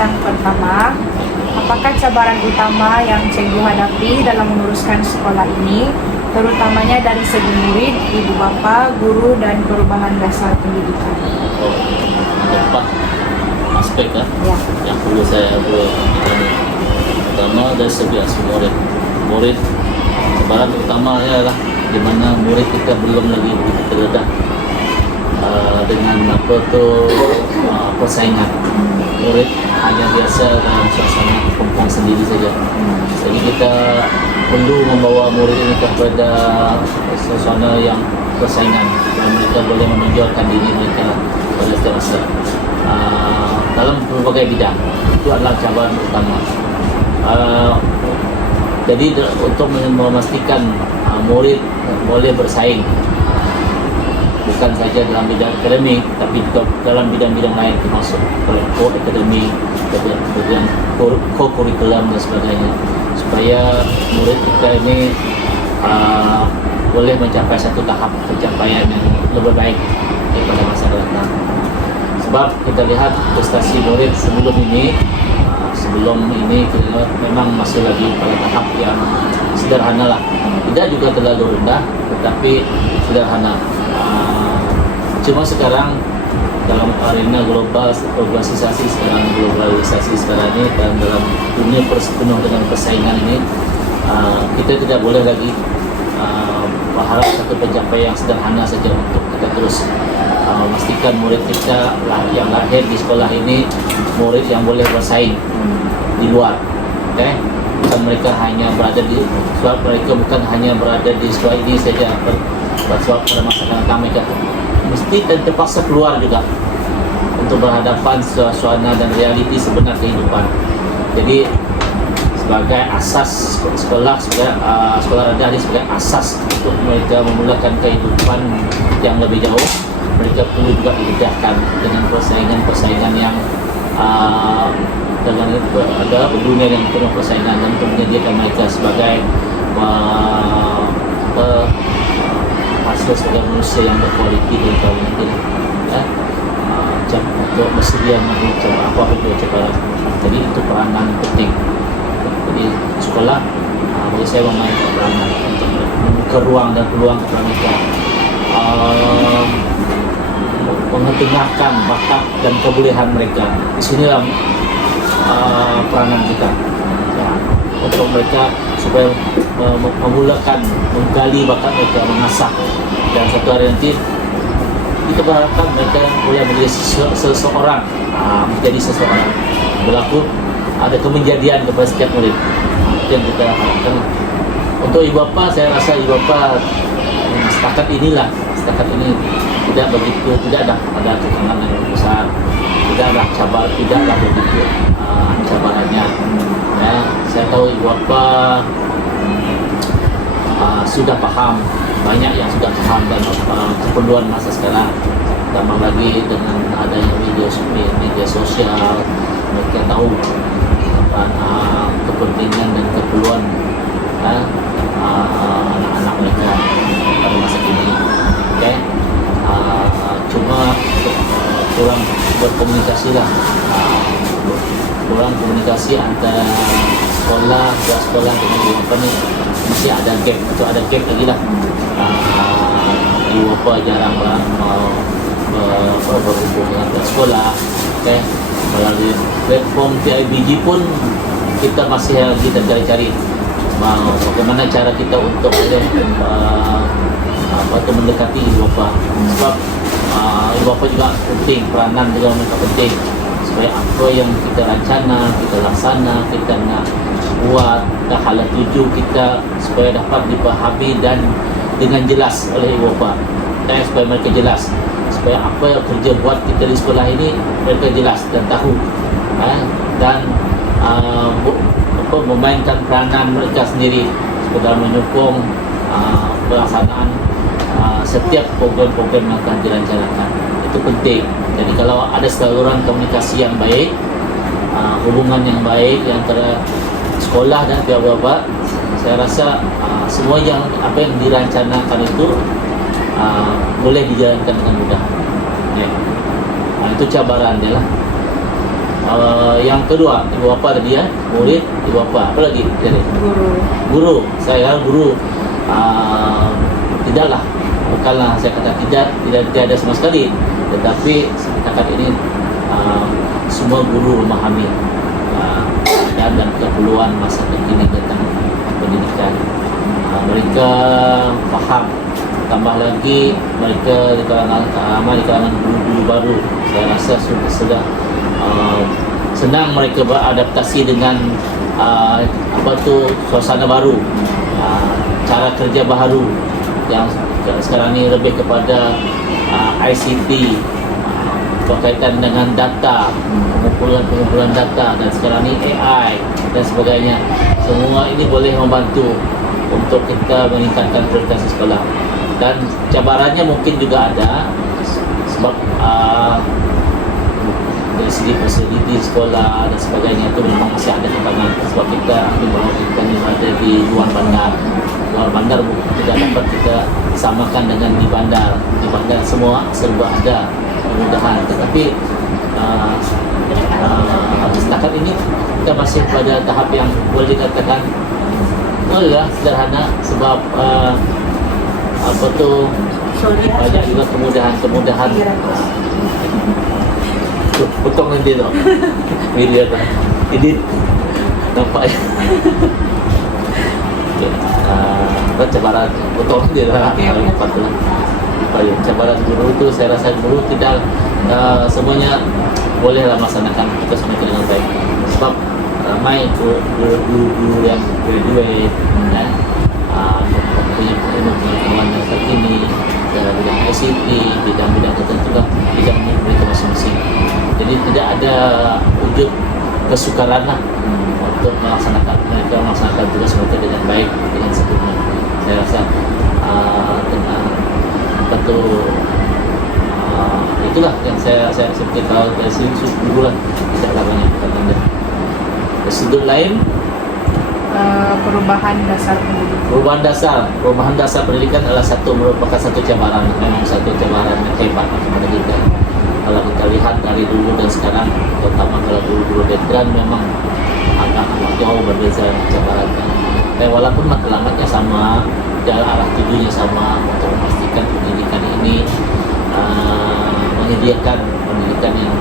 yang pertama, apakah cabaran utama yang Cikgu hadapi dalam meneruskan sekolah ini, terutamanya dari segi murid, ibu bapa, guru, dan perubahan dasar pendidikan? Empat aspek kan Ya. yang perlu saya perhatikan. Pertama dari segi murid. Murid cabaran utamanya adalah di mana murid kita belum lagi terdedah dengan persaingan. Murid hanya biasa dalam suasana kampung sendiri saja. Jadi kita perlu membawa murid ini kepada suasana yang persaingan dan mereka boleh menonjolkan diri mereka pada setiap masa dalam berbagai bidang. Itu adalah cabaran utama. Jadi untuk memastikan murid boleh bersaing, bukan saja dalam bidang akademik, tapi juga dalam bidang-bidang lain, termasuk co-akademik, kemudian co-curriculum dan sebagainya, supaya murid kita ini boleh mencapai satu tahap pencapaian yang lebih baik daripada masa datang. Sebab kita lihat prestasi murid sebelum ini kita memang masih lagi pada tahap yang sederhana lah, tidak juga terlalu rendah, tetapi sederhana. Cuma sekarang dalam arena globalisasi sekarang ini, dan dalam dunia penuh dengan persaingan ini, kita tidak boleh lagi berharap satu pencapaian yang sederhana saja untuk kita terus memastikan murid kita yang lahir di sekolah ini murid yang boleh bersaing di luar. Bukan mereka hanya berada di sebab mereka bukan hanya berada di sekolah ini saja, sebab pada masa yang datang mereka mesti terpaksa keluar juga untuk berhadapan suasana dan realiti sebenar kehidupan. Jadi sebagai asas sekolah rendah ini sebagai asas untuk mereka memulakan kehidupan yang lebih jauh, mereka perlu juga didedahkan dengan persaingan yang dengan ada dunia yang penuh persaingan, dan untuk menyediakan mereka sebagai hasil sebagai manusia yang berkualiti dan kualiti, untuk bersedia mengucap apa itu cabaran. Jadi itu peranan penting. Jadi sekolah bagi saya memainkan peranan untuk membuka ruang dan peluang kepada mereka, mengetengahkan bakat dan kebolehan mereka. Di sinilah peranan kita, untuk mereka supaya memulakan, menggali bakat mereka, mengasah, dan satu hari nanti kita berharapkan mereka boleh menjadi seseorang, berlaku ada kemenjadian kepada setiap murid. Itu yang kita harapkan. Untuk ibu bapa, saya rasa ibu bapa setakat ini tidak ada tekanan yang besar, tidaklah begitu cabarannya. Saya tahu ibu bapa sudah paham, banyak yang sudah paham dan keperluan masa sekarang, tambah lagi dengan adanya media sosial, mereka tahu kepentingan dan keperluan anak-anak mereka pada masa kini. Cuma kurang berkomunikasi lah, kurang komunikasi antara sekolah dengan ibu bapa ni masih ada gap, lagi lah. Ibu bapa jarang berhubung dengan sekolah. Melalui platform PIBG pun kita masih lagi cari-cari bagaimana cara kita untuk mendekati ibu bapa. Sebab ibu bapa juga penting, peranan juga mereka penting, supaya apa yang kita rancana, kita laksana, kita nak buat hala tuju kita supaya dapat dipahami dan dengan jelas oleh ibu bapa, supaya mereka jelas, supaya apa yang kerja buat kita di sekolah ini mereka jelas dan tahu, dan memainkan peranan mereka sendiri dalam menyokong pelaksanaan setiap program-program yang akan direncanakan. Itu penting. Jadi kalau ada saluran komunikasi yang baik, hubungan yang baik antara sekolah dan pihak bapa, saya rasa semua apa yang dirancanakan itu boleh dijalankan dengan mudah. Itu cabarannya lah. yang kedua, ibu bapa tadi ya, murid, ibu bapa, apa lagi? Guru. Guru, saya guru. Tidaklah, bukanlah saya kata tidak ada sama sekali, tetapi setakat ini semua guru memahami dan keperluan masa kini tentang pendidikan. Mereka faham, tambah lagi mereka di kalangan guru-guru baru, saya rasa sudah senang mereka beradaptasi dengan suasana baru, cara kerja baru yang sekarang ini lebih kepada ICT, berkaitan dengan data, pengumpulan data, dan sekarang ini AI dan sebagainya. Semua ini boleh membantu untuk kita meningkatkan kualitas sekolah. Dan cabarannya mungkin juga ada sebab dari segi fasiliti sekolah dan sebagainya itu memang masih ada kekurangan, sebab kita bahwa kita ini ada di luar bandar tidak dapat kita samakan dengan di bandar semua serba ada kemudahan, tetapi setakat ini kita masih pada tahap yang boleh dikatakan sederhana, sebab banyak juga kemudahan potong nanti tu video tu edit nampak ya. Okay. Cabaran potong nanti lah. Cabaran guru tu, saya rasa guru tidak semuanya bolehlah melaksanakan kita semua dengan baik, sebab ramai guru yang graduate punya pengetahuan yang terkini dalam bidang ICT, bidang-bidang tertentu lah, bidang mereka masing-masing. Jadi tidak ada wujud kesukaran lah untuk melaksanakan tugas mereka dengan baik, dengan sempurna. Saya rasa dengan itulah yang saya seperti kalau dari sini dulu lah, tidaklah banyak tanda. Dari sudut lain, perubahan dasar pendidikan. Perubahan dasar pendidikan adalah merupakan satu cabaran, memang satu cabaran yang hebat kepada kita. Kalau kita lihat dari dulu dan sekarang, terutama kalau dulu veteran, memang agak jauh berbeza cabarannya. Walaupun matlamatnya sama, jalan arah tujuannya sama untuk memastikan pendidikan ini menyediakan pendidikan yang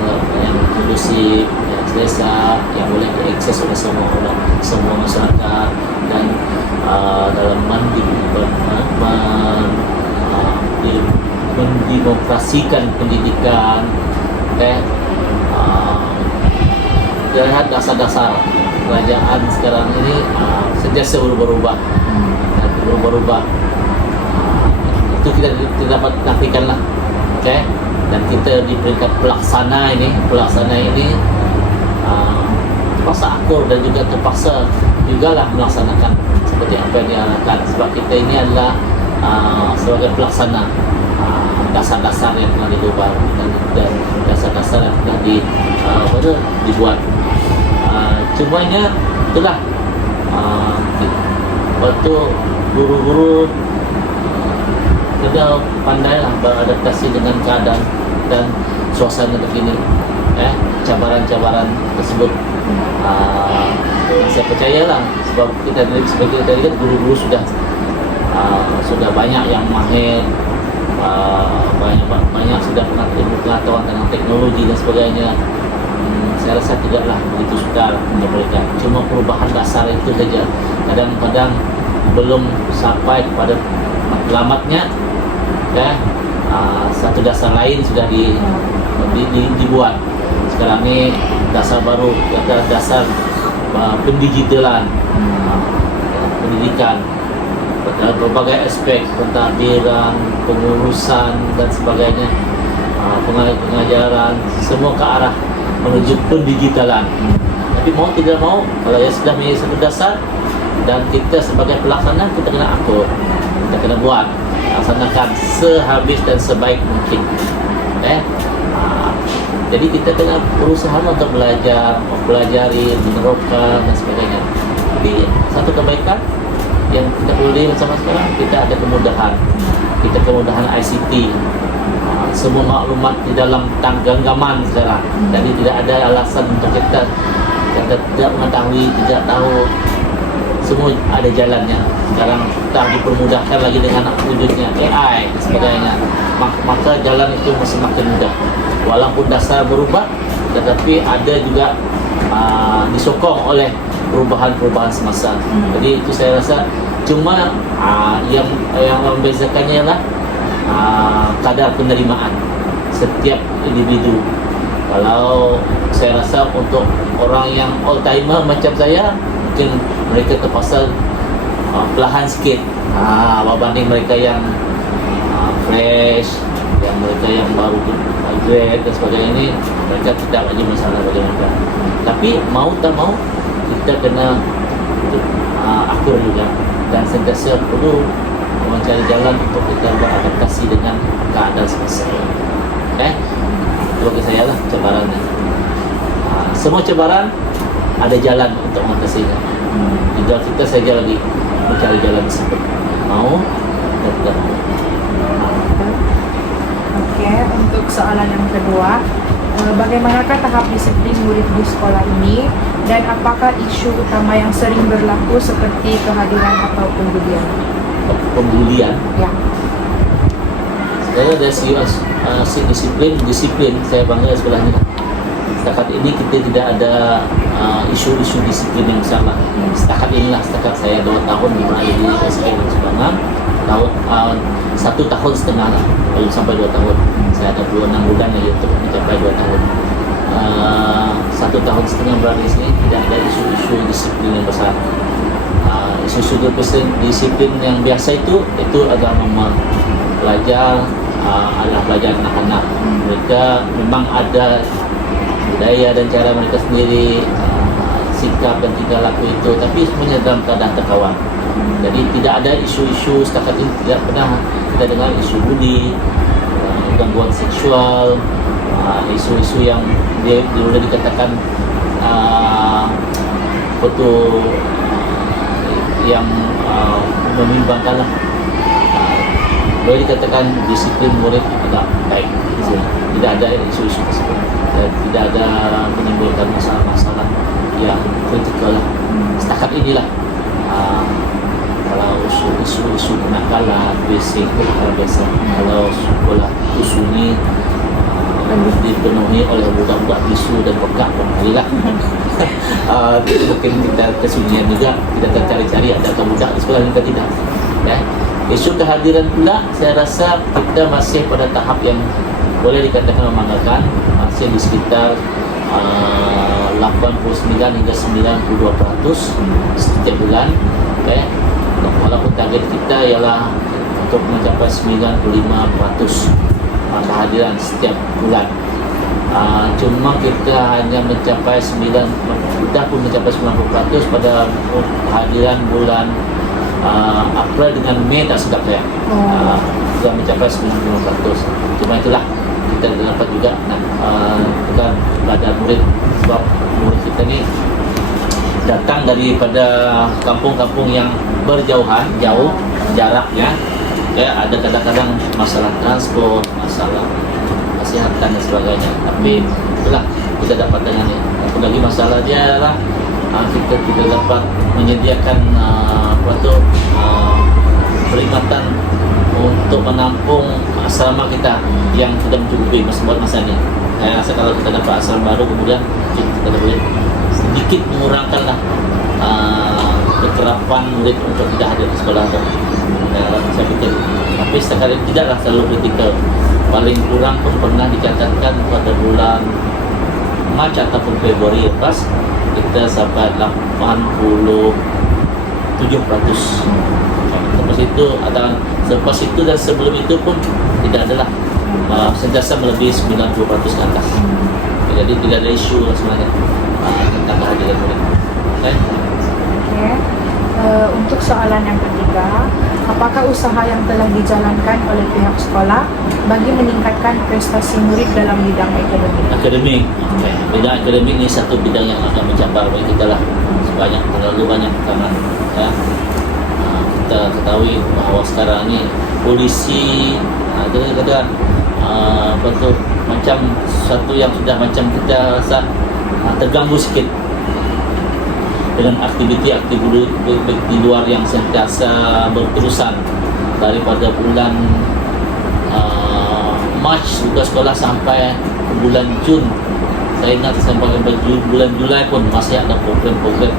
kondusif, yang selesa, yang boleh diakses oleh semua masyarakat, dan dalam mendemokrasikan pendidikan. Lihat dasar-dasar kerajaan sekarang ini sentiasa berubah-ubah. Itu kita tidak dapat nafikan lah. Dan kita di peringkat pelaksana ini terpaksa akur dan juga terpaksa jugalah melaksanakan seperti apa yang diarahkan, sebab kita ini adalah sebagai pelaksana dasar-dasar yang telah diubah dan dasar-dasar yang telah dibuat. Cumanya itulah waktu guru-guru kita pandailah beradaptasi dengan keadaan dan suasana terkini. Cabaran-cabaran tersebut saya percayalah, sebab kita sebagai tadi kan guru-guru sudah banyak yang mahir, banyak sudah pengetahuan tentang teknologi dan sebagainya. Saya rasa tidaklah begitu sukar untuk mereka. Cuma perubahan dasar itu saja. Kadang-kadang belum sampai kepada matlamatnya, satu dasar lain sudah dibuat. Sekarang ini dasar baru, dasar pendigitalan pendidikan, berbagai aspek pentadbiran, pengurusan dan sebagainya, pengajaran, semua ke arah menuju pendigitalan. Tapi mau tidak mau, kalau yang sudah menjadi satu dasar dan kita sebagai pelaksana, kita kena akur, kita kena buat, laksanakan sehabis dan sebaik mungkin. Jadi kita kena berusaha untuk belajar, mempelajari, menerapkan dan sebagainya. Tapi satu kebaikan yang kita perlu lihat bersama sekarang, kita ada kemudahan kita kemudahan ICT, semua maklumat di dalam genggaman sekarang. Jadi tidak ada alasan untuk kita tidak mengetahui, tidak tahu, semua ada jalannya. Sekarang kita dipermudahkan lagi dengan wujudnya AI dan sebagainya. Maka jalan itu semakin mudah. Walaupun dasar berubah, tetapi ada juga disokong oleh perubahan-perubahan semasa. Jadi itu saya rasa cuma yang membezakannya ialah kadar penerimaan setiap individu. Kalau saya rasa untuk orang yang old timer macam saya, mungkin mereka terpaksa perlahan sikit berbanding mereka yang fresh, yang mereka yang baru graduate dan sebagainya. Ini mereka tidak lagi masalah bagi mereka. Tapi mau tak mau kita kena akur juga dan sentiasa perlu mencari jalan untuk kita beradaptasi dengan keadaan semasa. Itu bagi saya lah cabarannya. Semua cabaran ada jalan untuk mengatasinya. Tinggal kita saja lagi mencari jalan tersebut. Mau dan tidak mau. Oke, untuk soalan yang kedua, bagaimanakah tahap disiplin murid di sekolah ini dan apakah isu utama yang sering berlaku seperti kehadiran atau pembulian? Pembulian? Ya. Sekarang dari si disiplin, saya bangga sekolahnya. Setakat ini kita tidak ada isu-isu disiplin yang sama. Setakat saya 2 tahun berada di SPM Subang, tahun 1 tahun setengah lah, belum sampai 2 tahun. Saya ada 26 bulan ya untuk mencapai 2 tahun. 1 tahun setengah berada di sini tidak ada isu-isu disiplin yang besar. Isu-isu disiplin yang biasa itu adalah normal. Pelajar adalah pelajar anak-anak. Mereka memang ada budaya dan cara mereka sendiri, sikap dan tingkah laku itu, tapi semuanya dalam keadaan terkawal. Jadi tidak ada isu-isu setakat ini, tidak pernah kita dengar isu bully, gangguan seksual, isu-isu yang dia sudah dikatakan betul yang membimbangkan lah. Boleh dikatakan disiplin murid agak baik. Tidak ada isu-isu tersebut. Tidak ada menimbulkan masalah-masalah yang kritikal lah. Setakat inilah. Kalau isu-isu kenakalan, basic hal biasa. Kalau sekolah itu sunyi dipenuhi oleh budak-budak bisu dan pekak, alhamdulillah. Mungkin kita kesunyian juga, kita tercari-cari ada budak di sekolah kita tidak. Isu kehadiran pula, saya rasa kita masih pada tahap yang boleh dikatakan membanggakan, masih di sekitar 89 hingga 92% setiap bulan. Walaupun target kita ialah untuk mencapai 95% kehadiran setiap bulan. Cuma kita hanya mencapai 90% pada kehadiran bulan April dengan Mei tak sedap saya. Sudah mencapai 90%. Cuma itulah kita dapat juga tekan pada murid, sebab murid kita ni datang daripada kampung-kampung yang berjauhan, jauh jaraknya. Ada kadang-kadang masalah transport, masalah kesihatan dan sebagainya. Tapi itulah kita dapat dengan ini. Apalagi masalah dia lah kita tidak dapat menyediakan perkhidmatan untuk menampung asrama kita yang sudah mencukupi buat masa ini. Saya rasa kalau kita dapat asrama baru, kemudian kita boleh sedikit mengurangkanlah kekerapan murid untuk tidak hadir di sekolah. Saya pikir, tapi sekali tidaklah selalu kritikal. Paling kurang pun pernah dicatatkan pada bulan Mac ataupun Februari lepas kita sampai 87%. Selepas itu dan sebelum itu pun tidak adalah sentiasa melebihi 90% ke atas. Jadi tidak ada isu sebenarnya tentang kehadiran murid. Untuk soalan yang ketiga, apakah usaha yang telah dijalankan oleh pihak sekolah bagi meningkatkan prestasi murid dalam bidang akademik? Bidang akademik ini satu bidang yang akan mencabar bagi kita lah. Terlalu banyak karena kita kita ketahui bahawa sekarang ni polisi kadang-kadang betul macam satu yang sudah macam kita rasa terganggu sikit dengan aktiviti-aktiviti di luar yang sentiasa berterusan daripada bulan Mac buka sekolah sampai ke bulan Jun. Saya ingat sampai bulan Julai pun masih ada program-program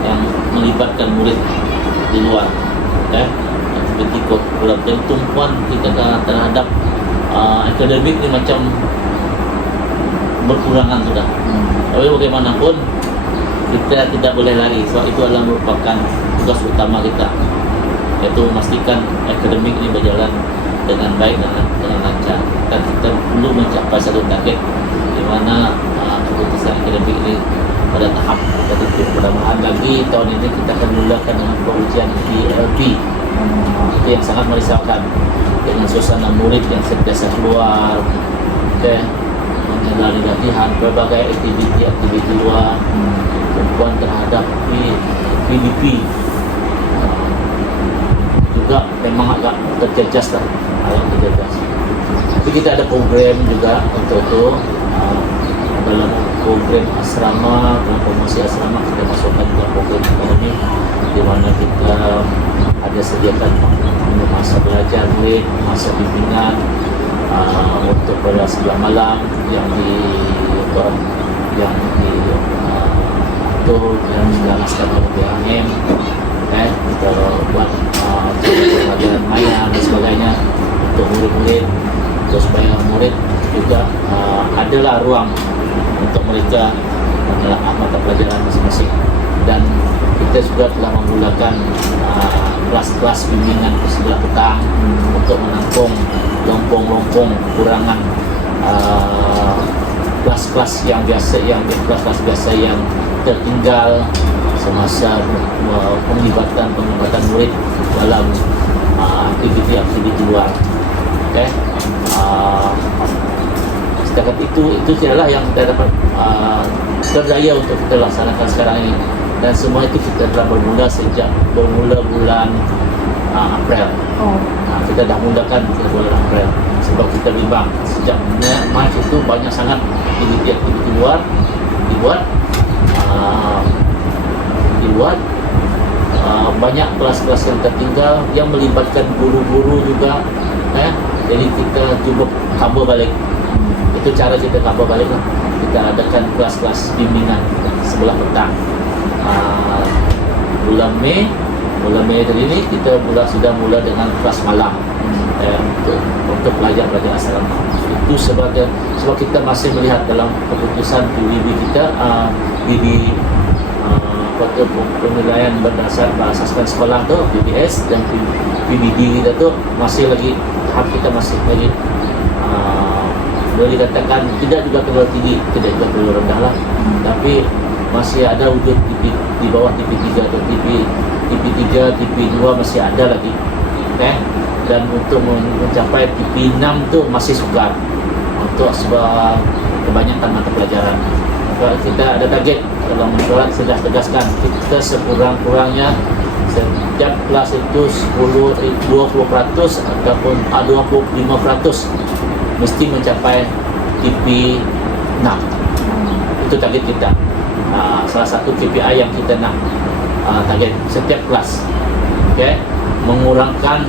yang melibatkan murid di luar, aktiviti kurang dan tumpuan kita terhadap akademik ni macam berkurangan sudah. Tapi bagaimanapun kita tidak boleh lari, sebab itu adalah merupakan tugas utama kita, yaitu memastikan akademik ini berjalan dengan baik dan dengan lancar. Dan kita perlu mencapai satu target di mana keputusan akademik ini pada tahap tertentu. Mudah-mudahan lagi tahun ini kita akan mulakan dengan pengujian PLB. Itu yang sangat merisaukan dengan suasana murid yang sentiasa keluar, menjalani latihan berbagai aktiviti luar, tumpuan terhadap PDP juga memang agak terjejas lah, Tapi kita ada program juga untuk itu. Dalam program asrama, dalam promosi asrama kita masukkan juga program akademik di mana kita ada sediakan masa belajar murid, masa bimbingan untuk pada sebelah malam yang atur yang dijelaskan oleh PHM, kita buat pelajaran maya dan sebagainya untuk murid-murid, supaya murid juga adalah ruang untuk mereka menelaah mata pelajaran masing-masing. Dan kita juga telah memulakan kelas-kelas bimbingan sebelah petang untuk menampung lompong-lompong kekurangan kelas-kelas yang biasa yang tertinggal semasa penglibatan murid dalam aktiviti luar. Setakat itu adalah yang kita dapat berdaya untuk kita laksanakan sekarang ini, dan semua itu kita telah bermula sejak bulan April. Kita dah mulakan bulan April sebab kita bimbang sejak Mac itu banyak sangat aktiviti luar dibuat, banyak kelas-kelas yang tertinggal yang melibatkan guru-guru juga, jadi kita cuba cover balik. Itu cara kita cover balik lah. Kita adakan kelas-kelas bimbingan sebelah petang. Bulan Mei tadi ini kita sudah mula dengan kelas malam untuk pelajar-pelajar asrama. Itu sebab kita masih melihat dalam keputusan PBB kita, penilaian berdasar asasmen sekolah tu, PBS dan PBD kita tu masih lagi tahap kita masih lagi boleh dikatakan tidak juga terlalu tinggi, tidak juga terlalu rendah lah, tapi masih ada wujud di bawah TP3 atau TP3, TP2 masih ada lagi, dan untuk mencapai TP6 tu masih sukar untuk sebab kebanyakan mata pelajaran. Kita ada target dalam mesyuarat sudah tegaskan kita sekurang-kurangnya setiap kelas itu 20% ataupun 25% mesti mencapai TP 6. Itu target kita. Salah satu KPI yang kita nak target setiap kelas. Mengurangkan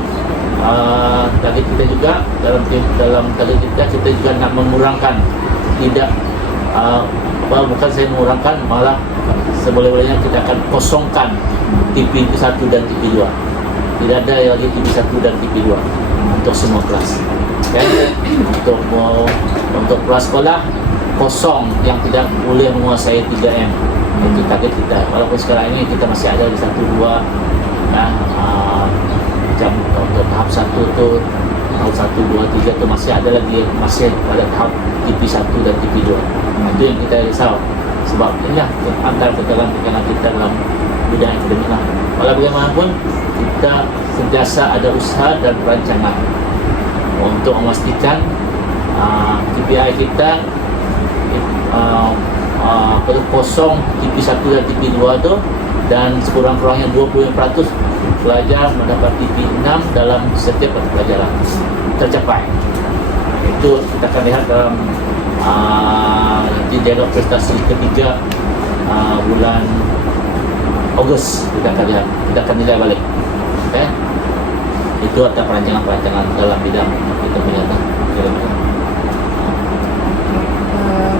target kita juga dalam target kita juga nak mengurangkan, tidak bukan saya mengurangkan, malah seboleh-bolehnya kita akan kosongkan TP 1 dan TP 2. Tidak ada lagi TP 1 dan TP 2 untuk semua kelas. Untuk kelas sekolah kosong yang tidak boleh menguasai 3M. Itu target kita. Walaupun sekarang ini kita masih ada di 1, 2 macam untuk tahap 1 tu, tahap 1, 2, 3 tu masih ada lagi, masih pada tahap TP 1 dan TP 2. Itu yang kita risau. Sebab inilah antara kegagalan kita dalam bidang akademik lah. Walau bagaimanapun kita sentiasa ada usaha dan perancangan untuk memastikan KPI kita kosong TP 1 dan TP 2 tu dan sekurang-kurangnya 20% pelajar mendapat IP 6 dalam setiap mata pelajaran tercapai. Itu kita akan lihat dalam nanti dialog prestasi ketiga bulan Ogos. Kita akan nilai balik. Okay? Itu ada perancangan-perancangan dalam bidang itu punya.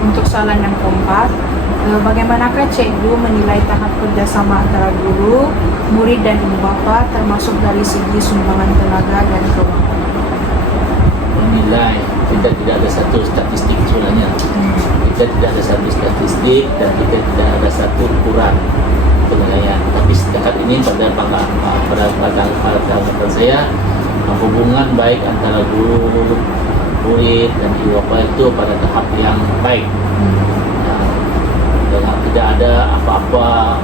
Untuk soalan yang keempat, bagaimanakah Cikgu menilai tahap kerjasama antara guru, murid dan ibu bapa termasuk dari segi sumbangan tenaga dan keuangan? Menilai, kita tidak ada satu statistik sebenarnya. Kita tidak ada satu statistik dan kita tidak ada satu ukuran penilaian. Tapi setakat ini pada saya hubungan baik antara guru, murid dan ibu bapa itu pada tahap yang baik. Dan tidak ada apa-apa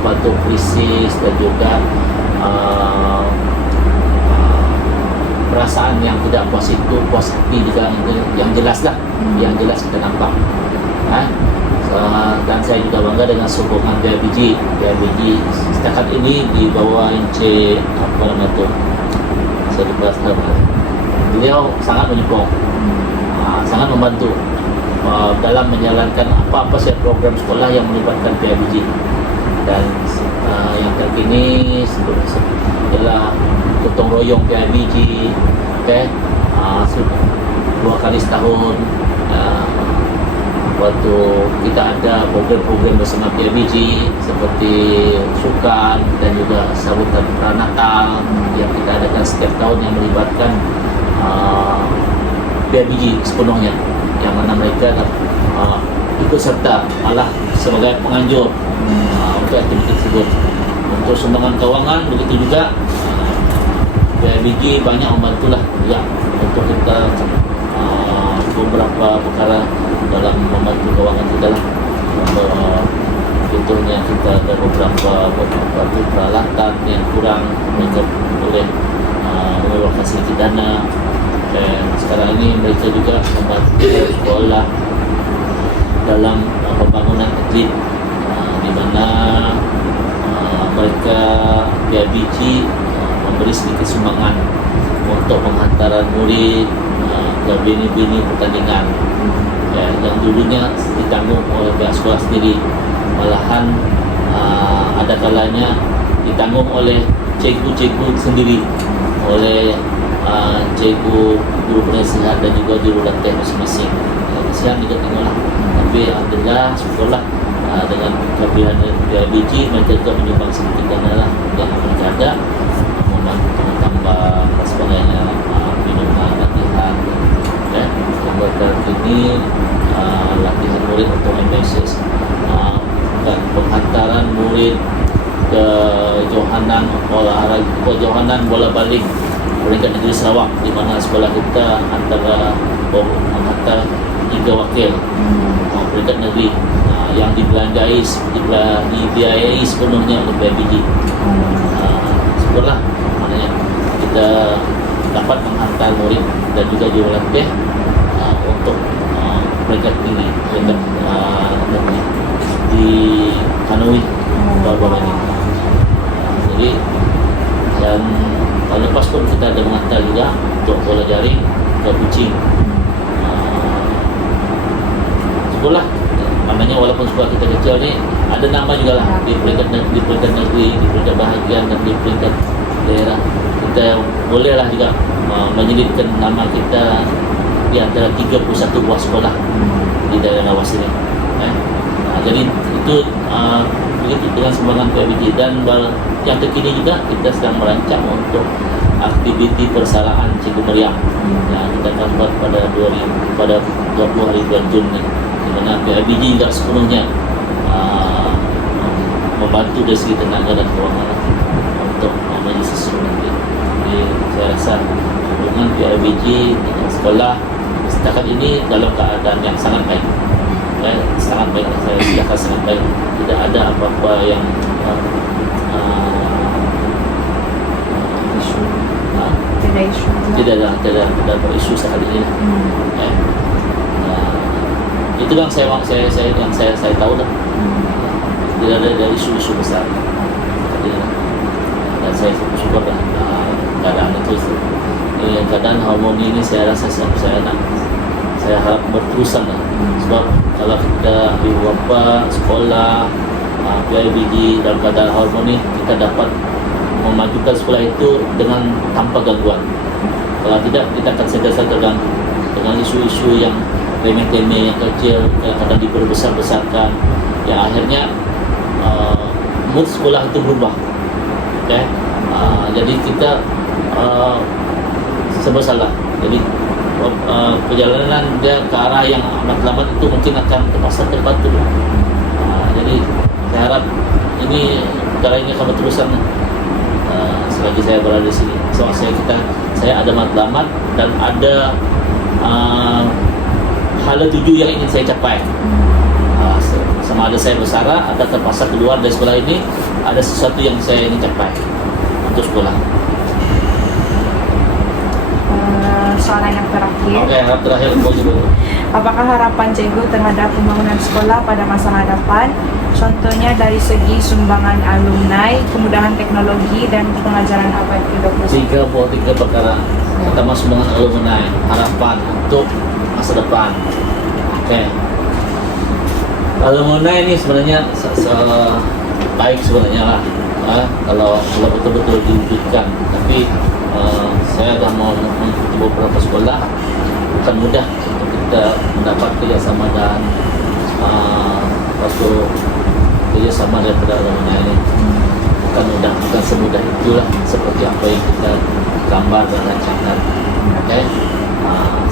batu krisis dan juga perasaan yang tidak positif juga yang jelas lah, yang jelas kita nampak. Dan saya juga bangga dengan sokongan PIBG setakat ini di bawah Encik saya lupa nama. Beliau sangat menyokong, sangat membantu dalam menjalankan apa-apa saja program sekolah yang melibatkan PIBG. Dan yang terkini adalah gotong royong PIBG, sudah 2 kali setahun. Waktu kita ada program-program bersama PIBG seperti sukan dan juga sambutan Natal yang kita adakan setiap tahun yang melibatkan PIBG sepenuhnya, yang mana mereka ikut serta malah sebagai penganjur untuk aktiviti tersebut. Untuk sumbangan keuangan begitu juga, PIBG banyak membantulah juga untuk kita beberapa perkara dalam membantu keuangan kita lah. Contohnya kita ada beberapa peralatan yang kurang, mereka boleh mengeluarkan sedikit dana. Dan sekarang ini mereka juga membantu sekolah dalam pembangunan atlet, di mana mereka PIBG memberi sedikit sumbangan untuk penghantaran murid ke bini-bini pertandingan. Yang dulunya ditanggung oleh pihak sekolah sendiri, malahan ada kalanya ditanggung oleh cikgu-cikgu sendiri, oleh cikgu, guru penasihat dan juga juru latih masing-masing. Kesian juga tengoklah. Tapi alhamdulillah, syukurlah dengan kelebihan PIBG mereka juga menyumbang sedikit dana lah yang mereka ada, membantu tambah sebagainya, minuman, latihan. Buat ini latihan murid untuk MSS, dan penghantaran murid ke Johanan bola balik peringkat negeri Sarawak, di mana sekolah kita antara menghantar 3 wakil peringkat negeri yang dibiayai sepenuhnya oleh PIBG. Syukurlah, maknanya kita dapat menghantar murid dan juga jurulatih untuk peringkat tinggi, peringkat negeri di Hanoi baru-baru ini. Jadi dan tahun lepas pun kita ada menghantar juga untuk bola jaring ke Kuching. Syukurlah, maknanya walaupun sekolah kita kecil ni ada nama juga lah di peringkat negeri, di peringkat bahagian dan di peringkat daerah. Kita bolehlah juga menyelipkan nama kita di antara 31 buah sekolah di daerah Lawas ini. Jadi itu begitu dengan sumbangan PIBG. Dan yang terkini juga kita sedang merancang untuk aktiviti persaraan Cikgu Meriam yang kita akan buat pada 20 hari bulan Jun ni, di mana PIBG juga sepenuhnya membantu dari segi tenaga dan keuangan untuk majlis susun nanti. Jadi saya rasa hubungan PIBG dengan sekolah setakat ini dalam keadaan yang sangat baik. Sangat baik, saya silakan sangat baik. Tidak ada apa-apa yang tidak ada isu saat ini. Itu yang saya tahu lah. tidak ada dari isu-isu besar. Ya. Dan saya syukur lah keadaan itu. Keadaan harmoni ini saya rasa saya harap berterusan lah. Sebab kalau kita ibu bapa sekolah PIBG dalam keadaan harmoni, kita dapat memajukan sekolah itu dengan tanpa gangguan. Kalau tidak, kita akan sentiasa terganggu dengan isu-isu yang remeh-temeh, yang kecil, kadang-kadang diperbesar-besarkan, yang akhirnya mood sekolah itu berubah. Okay? Jadi kita serba salah. Jadi perjalanan dia ke arah yang amat lambat itu mungkin akan terpaksa terbatu. Jadi saya harap ini perkara ini akan berterusan selagi saya berada di sini. So, saya ada matlamat dan ada hala tuju yang ingin saya capai. Sama ada saya bersara atau terpaksa keluar dari sekolah ini, ada sesuatu yang saya ingin capai untuk sekolah. Soalan yang terakhir. Oke, harap terakhir Apakah harapan Cikgu terhadap pembangunan sekolah pada masa hadapan? Contohnya dari segi sumbangan alumni, kemudahan teknologi dan pengajaran apa itu, Dr. tiga perkara. Pertama, sumbangan alumni, harapan untuk masa depan. Oke. Alumni ini sebenarnya baik sebenarnya lah. Kalau betul-betul diwujudkan. Tapi saya dah mau mengikuti beberapa sekolah, bukan mudah untuk kita mendapat kerjasama dan kerjasama daripada alumni ini. Bukan mudah, bukan semudah itulah seperti apa yang kita gambar dan rancangan. Okay?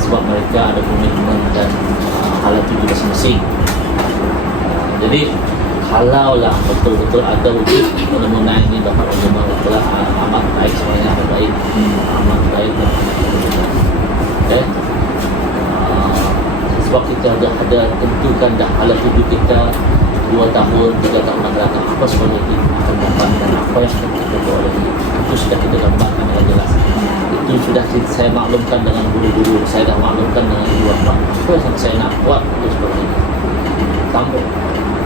Sebab mereka ada komitmen dan hal itu juga masing-masing. Jadi kalaulah betul-betul ada wujud alumni ini dapat menerima itulah amat baik, sebenarnya amat baik. Okay? Sebab kita ada tentukan dah hala tuju kita 2 tahun, 3 tahun akan datang, apa sebenarnya kita akan dapat dan apa yang sudah kita buat lagi. Itu sudah kita gambarkan dengan jelas. Itu sudah saya maklumkan dengan guru-guru, saya dah maklumkan dengan ibu bapa. Apa yang saya nak buat itu seperti ini. Tambah,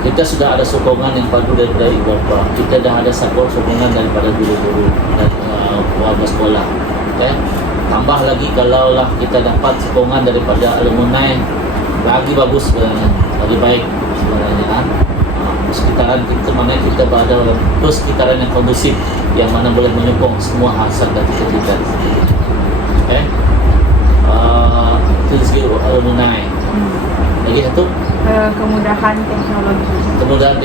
kita sudah ada sokongan yang padu daripada ibu bapa. Kita dah ada sokongan daripada guru-guru dan warga sekolah. Okay? Tambah lagi kalaulah kita dapat sokongan daripada alumni, lagi bagus sebenarnya, lagi baik sebenarnya. Sekitaran kita mana kita berada dalam sekitaran yang kondusif, yang mana boleh menyokong semua hasrat dan cita-cita. Okay? Itu segi alumni. Lagi satu, kemudahan teknologi. Kemudahan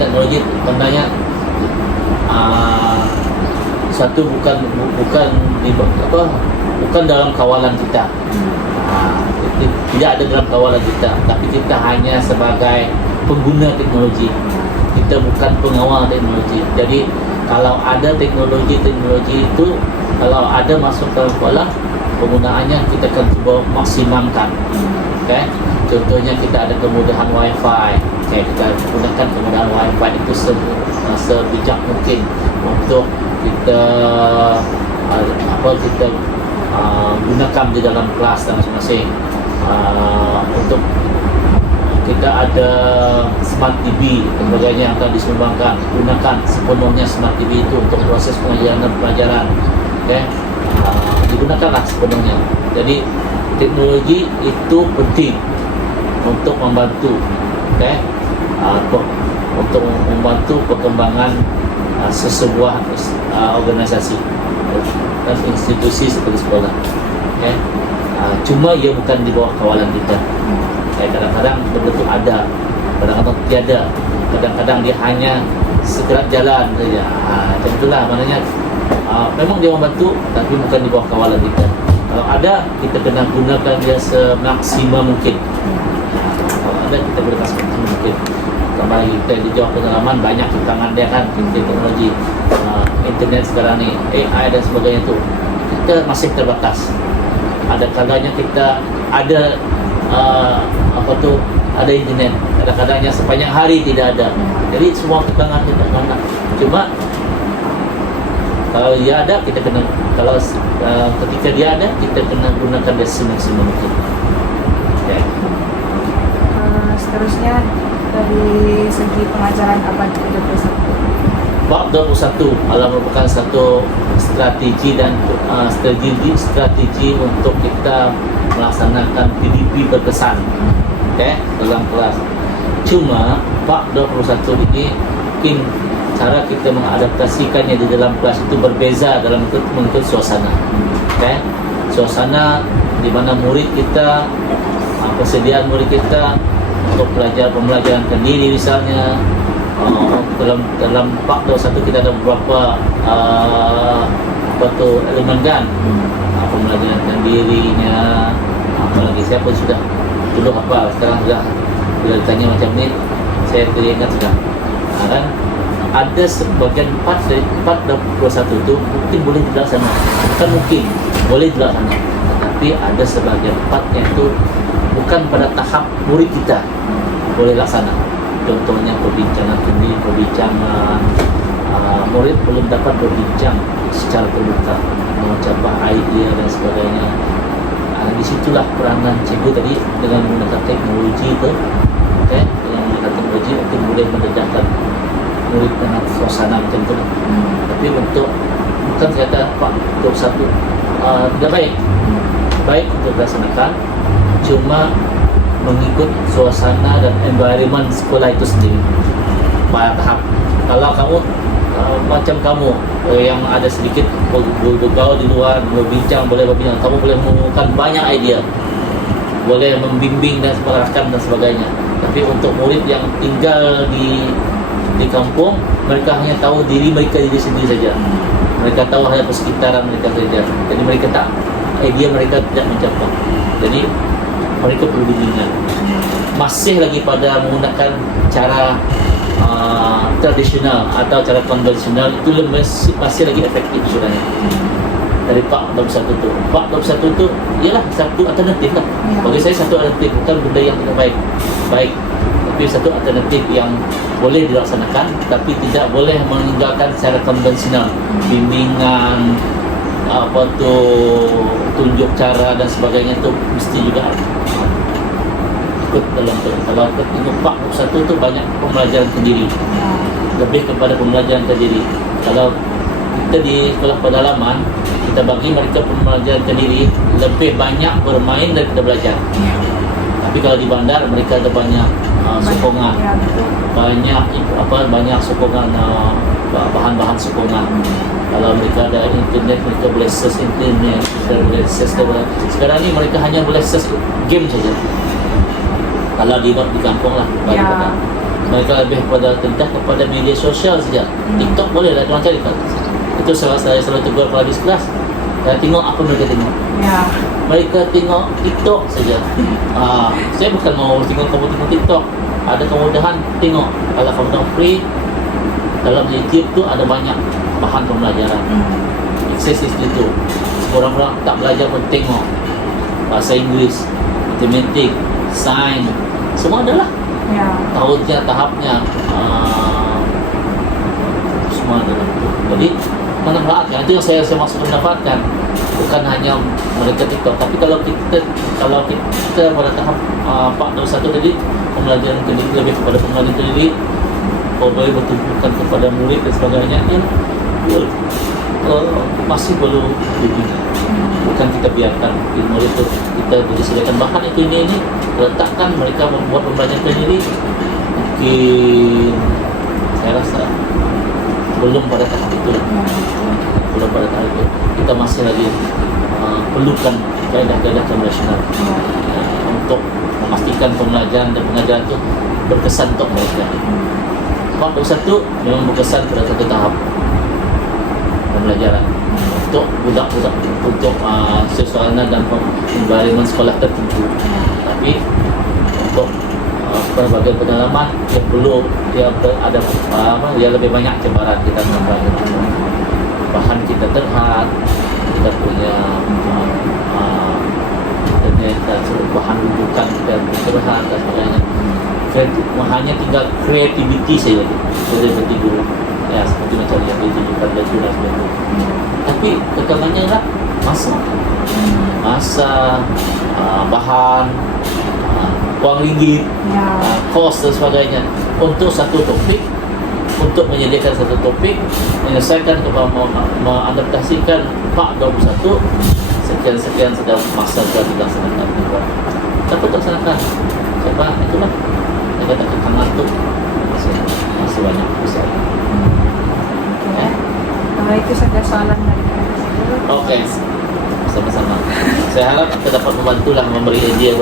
teknologi sebenarnya satu bukan dalam kawalan kita. Tidak ada dalam kawalan kita, tapi kita hanya sebagai pengguna teknologi. Kita bukan pengawal teknologi. Jadi kalau ada teknologi itu, kalau ada masuk dalam sekolah, penggunaannya kita akan cuba maksimalkan. Okay? Contohnya kita ada kemudahan wifi. Okay, kita gunakan kemudahan wifi itu sebijak mungkin untuk kita gunakan di dalam kelas dan masing-masing. Untuk kita ada smart TV dan sebagainya yang akan disumbangkan, gunakan sepenuhnya smart TV itu untuk proses pengajaran dan pelajaran. Okay? Digunakanlah sepenuhnya. Jadi teknologi itu penting untuk membantu, okay? Untuk membantu perkembangan sesebuah organisasi dan institusi seperti sekolah. Okay? Cuma ia bukan di bawah kawalan kita. Kadang-kadang betul ada, kadang-kadang tiada, kadang-kadang dia hanya segerak jalan saja. Macam itulah, maknanya memang dia membantu tapi bukan di bawah kawalan kita. Kalau ada, kita kena gunakan dia semaksimal mungkin. Kalau ada, kita gunakan semaksimal mungkin. Tambah lagi kita di Jawa pengalaman banyak di tangan dia kan, teknologi internet sekarang ni, AI dan sebagainya tu, kita masih terbatas. Ada kalanya kita ada ada internet, kadang-kadangnya sepanjang hari tidak ada. Jadi semua ke tangan kita nak. Cuma kalau dia ada, kita kena, kalau ketika dia ada, kita kena gunakan dia semaksimal mungkin. Okay. Seterusnya dari segi pengajaran abad ke-21? Bab 21 adalah merupakan satu strategi dan strategi untuk kita melaksanakan PDP berkesan, dalam kelas. Cuma bab 21 ini mungkin cara kita mengadaptasikannya di dalam kelas itu berbeza dalam mengikut suasana. Suasana di mana murid kita, persediaan murid kita untuk pembelajaran sendiri misalnya. Dalam bab 21 kita ada beberapa elemen kan, pembelajaran sendirinya, apalagi saya pun sudah dulu hafal, sekarang sudah bila ditanya macam ni saya teringat sudah. Kan ada sebagian part dari part 21 itu mungkin boleh dilaksanakan, bukan mungkin boleh dilaksanakan, tetapi ada sebagian part yang itu bukan pada tahap murid kita boleh laksanakan. Contohnya perbincangan murid belum dapat berbincang secara terbuka, mencapai idea dan sebagainya. Disitulah peranan cikgu tadi dengan menggunakan teknologi itu, dengan menggunakan teknologi untuk boleh mendedahkan murid dengan suasana macam itu. Tapi untuk bukan kata Pak 21 tidak baik untuk dilaksanakan, cuma mengikut suasana dan environment sekolah itu sendiri pada tahap. Kalau kamu macam kamu yang ada sedikit bergaul di luar, berbincang, kamu boleh menemukan banyak idea, boleh membimbing dan mengarahkan dan sebagainya. Tapi untuk murid yang tinggal di kampung, mereka hanya tahu diri sendiri saja. Mereka tahu hanya persekitaran mereka saja. Jadi mereka idea mereka tidak mencapai. Jadi mereka perlu bimbingan. Masih lagi pada menggunakan cara tradisional atau cara konvensional, itu masih lagi efektif sebenarnya. Dari Pak 21 itu, Pak 21 itu ialah satu alternatif lah. Bagi saya satu alternatif, bukan benda yang tidak baik, tapi satu alternatif yang boleh dilaksanakan, tapi tidak boleh meninggalkan secara konvensional. Bimbingan, tunjuk cara dan sebagainya itu mesti juga ikut dalam tu. Kalau tengok Pak 21 itu banyak pembelajaran sendiri, lebih kepada pembelajaran sendiri. Kalau kita di sekolah pedalaman, kita bagi mereka pembelajaran sendiri, lebih banyak bermain daripada belajar. Tapi kalau di bandar mereka ada banyak sokongan, banyak sokongan, bahan-bahan sokongan. Kalau mereka ada internet, mereka boleh search internet, boleh search. Sekarang ni mereka hanya boleh search game saja. Kalau di kampung lah, mereka lebih kepada media sosial saja. TikTok boleh lah orang cari. Itu saya selalu tegur kalau habis kelas. Saya tengok apa mereka tengok. Mereka tengok TikTok saja. Saya bukan mau tengok kamu tengok TikTok. Ada kemudahan tengok. Kalau kamu tengok free, dalam YouTube tu ada banyak bahan pembelajaran. Akses itu. Orang-orang tak belajar pun tengok. Bahasa Inggeris, matematik, sains, semua adalah. Tahapnya semua adalah. Jadi manfaatkan, itu yang saya maksud mendapatkan. Bukan hanya mereka TikTok, tapi kalau kita pada tahap Pak 21 tadi, pembelajaran sendiri, lebih kepada pembelajaran sendiri, boleh bertumpukan kepada murid dan sebagainya, yang masih perlu dibimbing. Bukan kita biarkan murid itu, kita disediakan bahan itu ini letakkan mereka membuat pembelajaran sendiri. Mungkin saya rasa belum pada tahap itu. Kita masih lagi perlukan kaedah-kaedah konvensional untuk memastikan pembelajaran dan pengajaran itu berkesan untuk mereka. Pak 21 memang berkesan pada satu tahap pembelajaran untuk budak-budak, untuk suasana dan environment sekolah tertentu. Tapi untuk berbagai pengalaman yang perlu dia ada yang lebih banyak cabaran kita mempelajari. Bahan kita terhad, kita punya dan bahan rujukan kita terhad dan sebagainya. Hanya tinggal kreativiti saja dari guru. Ya, seperti macam yang ditunjukkan dan sebagainya. Tapi kekangannya lah masa, bahan, uang ringgit, Ya. kos dan sebagainya untuk satu topik, untuk menyediakan satu topik, menyelesaikan mengadaptasikan Pak 21 sekian sedang masa sudah dilaksanakan. Takut laksanakan. Coba itulah yang kata kita ngantuk masih banyak bisa. Oke. Kalau itu saja soalan dari saya dulu. Oke, sama-sama. Saya harap kita dapat membantulah memberi idea